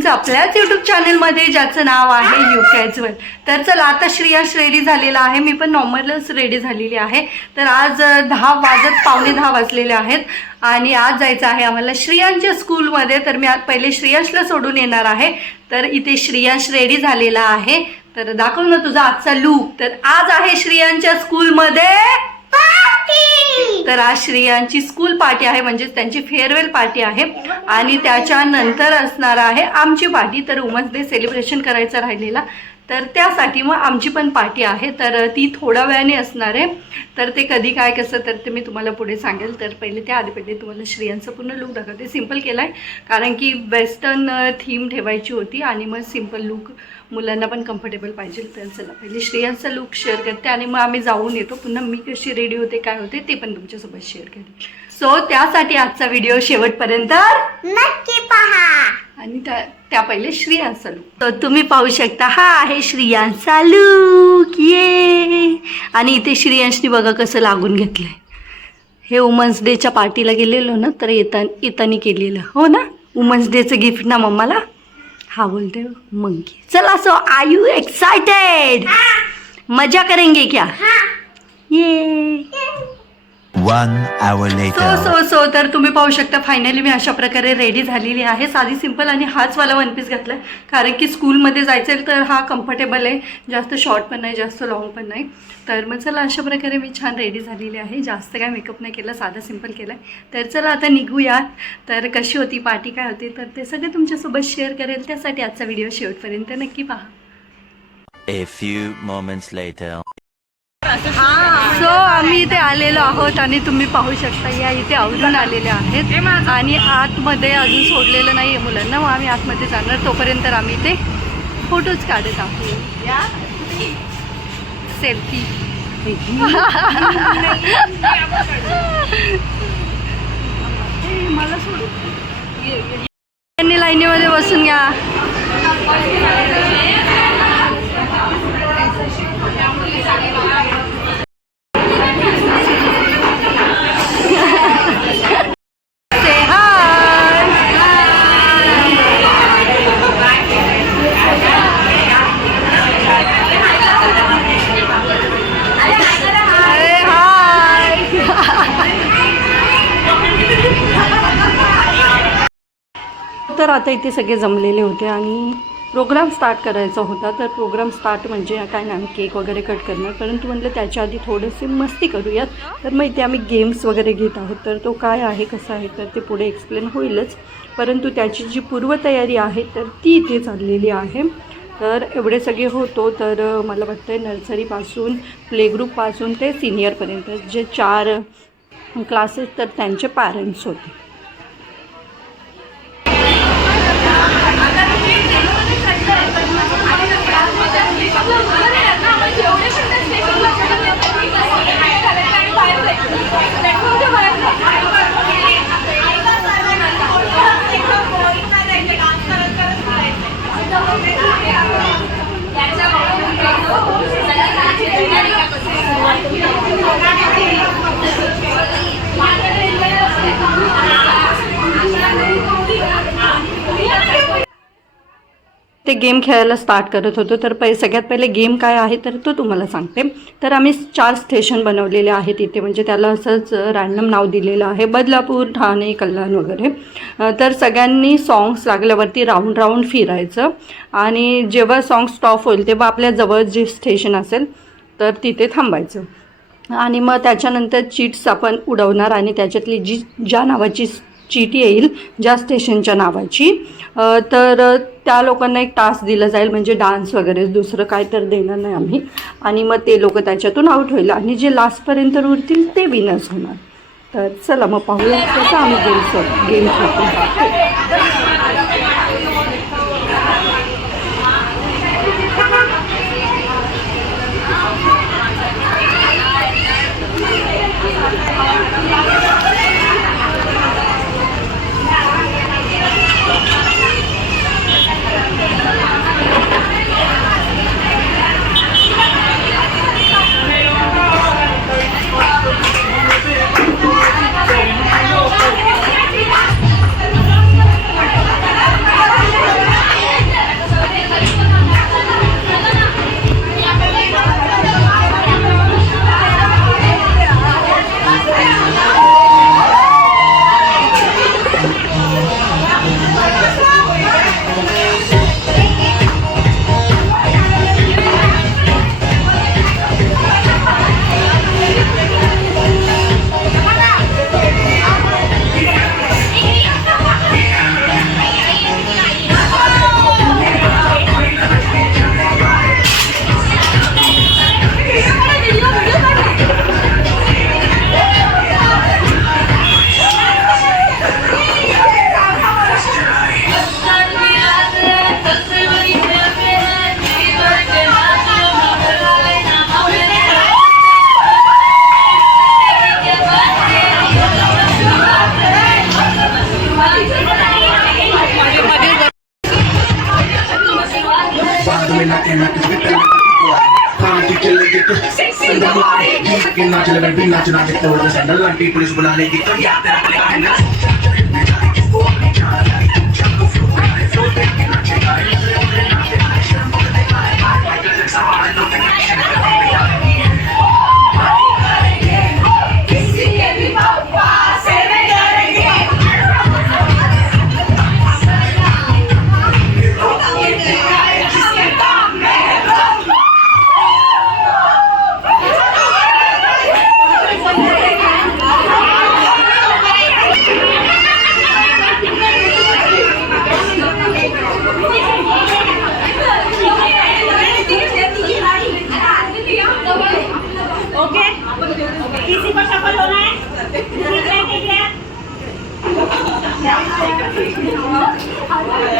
तुमचं आपल्याच युट्यूब चॅनलमध्ये ज्याचं नाव आहे यू कॅज्युअल तर चला आता श्रेयाश रेडी झालेला आहे. मी पण नॉर्मलच रेडी झालेली आहे. तर आज दहा वाजत पावणे दहा वाजलेले आहेत. आणि आज जायचं आहे आम्हाला श्रियांच्या स्कूलमध्ये तर मी आज पहिले श्रियांशला सोडून येणार आहे. तर इथे श्रेयांश रेडी झालेला आहे. तर दाखव ना तुझा आजचा लूक तर आज आहे श्रेयांच्या स्कूलमध्ये तर आज श्रियांची स्कूल पार्टी आहे म्हणजेच त्यांची फेअरवेल पार्टी आहे. आणि त्याच्यानंतर असणार आहे आमची पार्टी तर वुमन्स डे सेलिब्रेशन करायचं राहिलेला. तर त्यासाठी मग आमची पण पार्टी आहे. तर ती थोड्या वेळाने असणार आहे. तर ते कधी काय कसं तर ते मी तुम्हाला पुढे सांगेल. तर पहिले त्या आधी पहिले तुम्हाला श्रियांचं पूर्ण लुक दाखवते. सिंपल केला आहे कारण की वेस्टर्न थीम ठेवायची होती आणि मग सिंपल लुक मुलांना पण कम्फर्टेबल पाहिजे. तर चला पहिले श्रेयांचा लुक शेअर करते आणि मग आम्ही जाऊन येतो. पुन्हा मी कशी रेडी होते काय होते ते पण तुमच्यासोबत शेअर करेन. सो त्यासाठी आजचा व्हिडिओ शेवटपर्यंत नक्की पहा. आणि त्या त्या पहिले श्रियांचा लूक तर तुम्ही पाहू शकता हा आहे श्रियांचा लूक ये. आणि इथे श्रियांशनी बघा कसं लागून घेतलंय. हे वुमन्स डेच्या पार्टीला गेलेलो ना तर येता येतानी केलेलं. हो ना? वुमन्स डेचं गिफ्ट ना मम्माला? हा बोलते मंकी. चला सो आर यू एक्साइटेड मजा करेंगे क्या? ये. One hour so later. So so तर तुम्ही पाहू शकता फायनली मी अशा प्रकारे रेडी झालेली आहे. साधी सिंपल आणि हाच वाला वन पीस घातला कारण की स्कूलमध्ये जायचं आहे तर हा कम्फर्टेबल आहे. जास्त शॉर्ट पण नाही जास्त लॉंग पण नाही. तर मग चला अशा प्रकारे मी छान रेडी झालेली आहे. जास्त काय मेकअप नाही केला साधा सिंपल केला तर चला आता निघूयात. तर कशी होती पार्टी काय होती तर ते सगळे तुमच्यासोबत शेअर करेल. त्यासाठी आजचा व्हिडिओ शेवटपर्यंत नक्की पहा. A few moments later. So आम्ही इथे आलेलो आहोत आणि तुम्ही पाहू शकता या इथे आवरून आलेले आहेत. आणि आतमध्ये अजून सोडलेलं नाही आहे मुलांना मग आम्ही आतमध्ये जाणार तोपर्यंत आम्ही इथे फोटोज काढत आहोत. सेल्फी मला सोडू लाईनीमध्ये बसून घ्या. आता इथे सगळे जमलेले होते आणि प्रोग्राम स्टार्ट करायचा होता. तर प्रोग्राम स्टार्ट म्हणजे काय नाही केक वगैरे कट करणार. परंतु म्हटलं त्याच्या आधी थोडेसे मस्ती करूयात. तर मग इथे आम्ही गेम्स वगैरे घेत आहोत. तर तो काय आहे कसा आहे तर ते पुढे एक्सप्लेन होईलच. परंतु त्याची जी पूर्वतयारी आहे तर ती इथे चाललेली आहे. तर एवढे सगळे होतो तर मला वाटतं आहे नर्सरीपासून प्ले ग्रुपपासून ते सिनियरपर्यंत जे चार क्लासेस तर त्यांचे पॅरेंट्स होते. ते गेम खेळायला स्टार्ट करत होतो. तर पहि सगळ्यात पहिले गेम काय आहे तर तो तुम्हाला सांगते. तर आम्ही चार स्टेशन बनवलेले आहेत इथे. म्हणजे त्याला असंच रॅन्डम नाव दिलेलं आहे. बदलापूर ठाणे कल्याण वगैरे. तर सगळ्यांनी सॉंग्स लागल्यावरती राऊंड राऊंड फिरायचं. आणि जेव्हा सॉंग स्टॉप होईल तेव्हा आपल्या जवळ जे स्टेशन असेल तर तिथे थांबायचं. आणि मग त्याच्यानंतर चिट्स आपण उडवणार आणि त्याच्यातली जी ज्या नावाची चीट येईल ज्या स्टेशनच्या नावाची. तर त्या लोकांना एक टास्क दिलं जाईल म्हणजे डान्स वगैरे दुसरं काय तर देणार नाही आम्ही. आणि मग ते लोक त्याच्यातून आउट होईल. आणि जे लास्टपर्यंत उरतील ते विनर्स होणार. तर चला मग पाहूया. कसं आम्ही गेम्स गेम खेळतो नाच लगे भी नाचना देखते हो सैंडल आंटी पुलिस बुला लेगी तो याद रखना है ना 哎呀，太漂！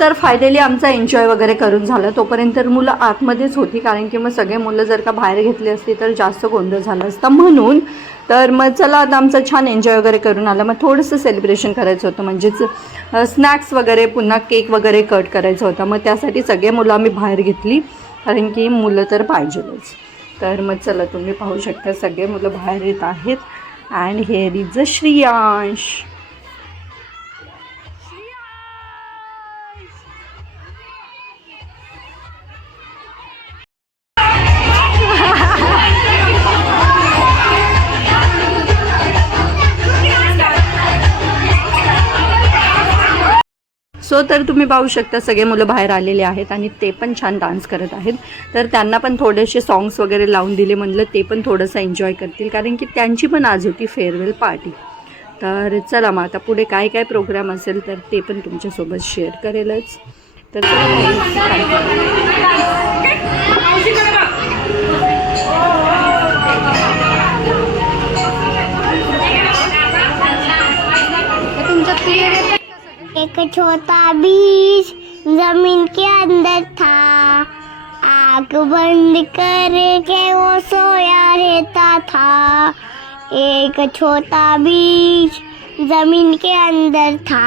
तर फायनली आमचा एन्जॉय वगैरे करून झाला. तोपर्यंत तर मुलं आतमध्येच होती कारण की मग सगळे मुलं जर का बाहेर घेतली असती तर जास्त गोंधळ झाला असता. म्हणून तर मग चला आता आमचं छान एन्जॉय वगैरे करून आलं. मग थोडंसं सेलिब्रेशन करायचं होतं. म्हणजेच स्नॅक्स वगैरे पुन्हा केक वगैरे कट करायचं होतं. मग त्यासाठी सगळे मुलं आम्ही बाहेर घेतली कारण की मुलं तर पाहिजेलच. तर मग चला तुम्ही पाहू शकता सगळे मुलं बाहेर येत आहेत. And here is a Shriyansh. So तर तुम्ही पाहू शकता सगळे मुलं बाहेर आलेले आहेत आणि ते पण छान डान्स करत आहेत. तर त्यांना पण थोडेसे सॉंग्स वगैरे लावून दिले म्हणलं ते पण थोडंसं एन्जॉय करतील. कारण की त्यांची पण आज होती फेअरवेल पार्टी तर चला मग आता पुढे काय काय प्रोग्राम असेल तर ते पण तुमच्यासोबत शेअर करेलच. तर तुमचं एक छोटा बीज जमीन के अंदर था। आग बंद करके वो सोया रहता था। एक छोटा बीज ज़मीन के अंदर था।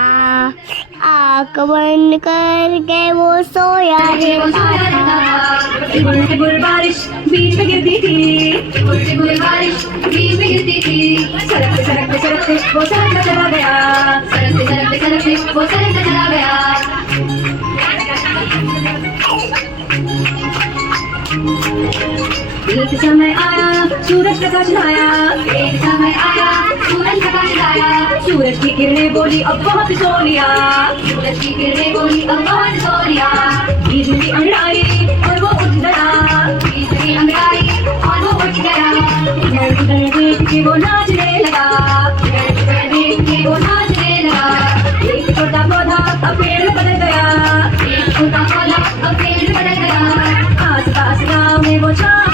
आग बंद करके वो सोया बारिश बीच में गिरती थी। बारिश बीच में गिरती थी। वो सरकता चला गया। वो सरकता चला गया। एक समय आया सूरज प्रकाश लाया। एक समय आया सूरज प्रकाश लाया। सूरज की किरणें बोली अब बहुत सो लिया सूरज की किरणें बोली अब बहुत सो लिया बिजली अंगड़ाई और वो उठ गया बिजली अंगड़ाई और वो उठ गया इधर उधर देख के वो नाचने लगा इधर उधर देख के वो नाचने लगा एक छोटा पौधा अब पेड़ बन गया एक छोटा पौधा अब पेड़ बन गया आस पास गाँव में वो छाने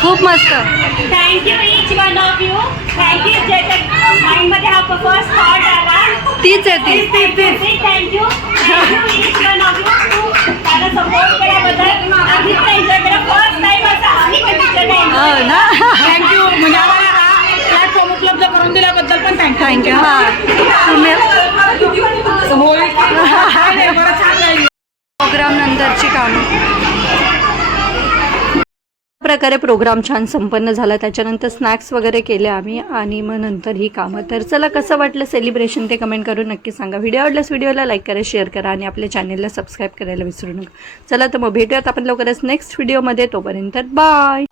खूप मस्त. Thank you each one of you thank you ज्याच्या माइंडमध्ये हा फर्स्ट थॉट आला. तीच आहे ती. Thank you thank you each one of you त्याला सपोर्ट केल्याबद्दल आम्ही पण एन्जॉय केला फर्स्ट टाइम असा आम्ही पण पिक्चर हो ना थँक्यू म्हणजे आम्हाला हा प्लॅटफॉर्म उपलब्ध करून दिल्याबद्दल पण थँक्यू थँक्यू हा तुम्ही होळी बरं छान राहिली प्रोग्राम नंतरची कामं प्रकारे प्रोग्राम छान संपन्न झाला. त्याच्यानंतर स्नॅक्स वगैरे केले आम्ही आणि मग नंतर ही कामं. तर चला कसं वाटलं सेलिब्रेशन ते कमेंट करून नक्की सांगा. व्हिडिओ आवडल्यास व्हिडिओला लाईक करा शेअर करा आणि आपल्या चॅनेलला सबस्क्राईब करायला विसरू नका. चला तर मग भेटूयात आपण लवकरच नेक्स्ट व्हिडिओमध्ये तोपर्यंत बाय